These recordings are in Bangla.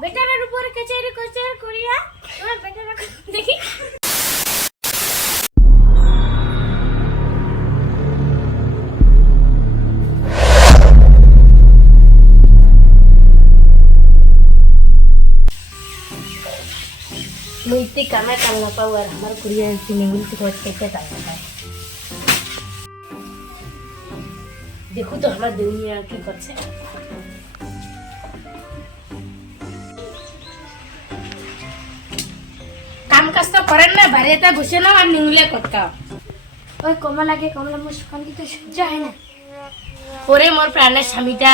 বেটারের উপর কচেরি কচের করিয়া তোমার বেটারা দেখি मुझे कामे करना पाऊँ और हमारे कुड़िया निंगुल की खोज कैसे करना है देखो तो हमारे दुनिया की करছে काम काज तो करें ना बारियाता बসে না আর নিংলে করতা ওই কমলাকে কমলা মুস্কান কি তো সহ্য হয় না ওরে মোর প্রাণের স্বামীটা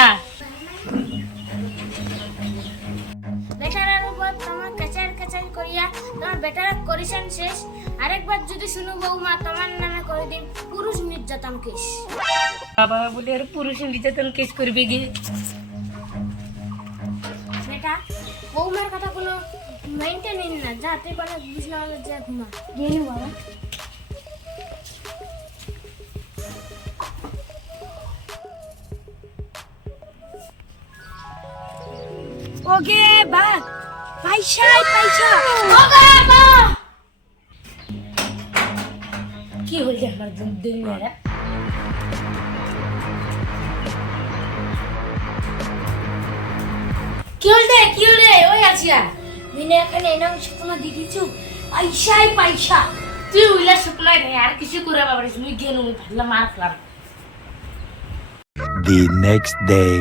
বেটারার উপর তোমার কাচার কাচার করিয়া তোমার বেটারা করিছেন শেষ আরেকবার যদি শুনো বৌমা তোমার নামে করে দিন পুরুষ নির্যাতন কেস বাবা বলে আর পুরুষ নির্যাতন কেস করবে কি বেটা বৌমার কথা কোনো মেইনটেইন না যাতে পারে বুঝলা হলে যা ঘুমা গেনি বাবা ওকে বা পয়সা পয়সা ওকে বা কি হল যে আমার দুনিয়াটা কি হল রে ওই আছিয়া মিনে এখানে এনাম স্বপ্ন দেখিছু পয়সাই পয়সা তুই ওইলা স্বপ্ন রে আর কিছু করে বাবারে তুমি গেনু ভালো মার খেলাম The next day.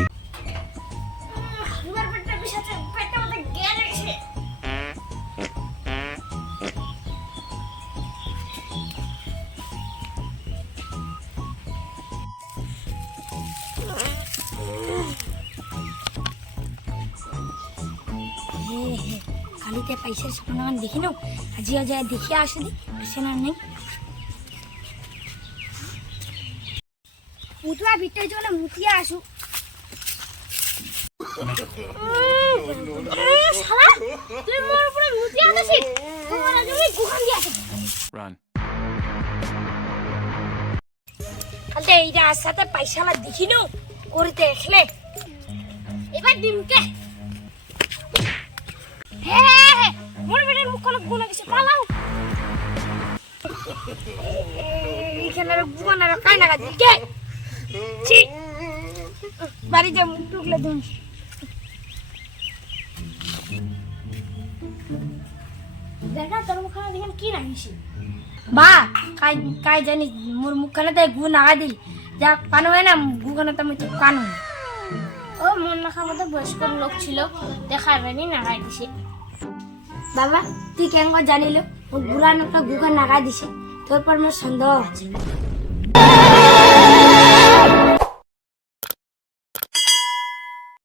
খালিতে পয়সার স্বপ্ন দেখি নাও আজিও যায় দেখিয়া আসে দি আসে না নেই মুতুয়া ভিতরে জন্য মুতিয়া আসু শালা তুই মোর উপরে মুতিয়া আসিস তোমার আজ আমি গুহান দিয়া আসি Run. খালতে এইটা সাথে পয়সালা দেখি নাও করতে দেখলে এবার ডিমকে হে মোর বেটার মুখ কোন গুণ কিছু পালাও এখানে গুণার কাই না গাজি কে ছি বাড়িতে মুখ টুকলে দিন দেখা তোর মুখখানা দেখেন কি রাখিস বা কাই কাই জানি মোর মুখখানা তাই গুণ আগা দিল যা কানো হয় না গুখানা তো আমি কানো ও মন রাখা মতো বয়স্ক লোক ছিল দেখাবেনি নাগাই দিছে বাবা তুই কেন জানিল ও বুড়া নোটা গুগা নাগাই দিছে তোর পর মোর সন্দেহ আছে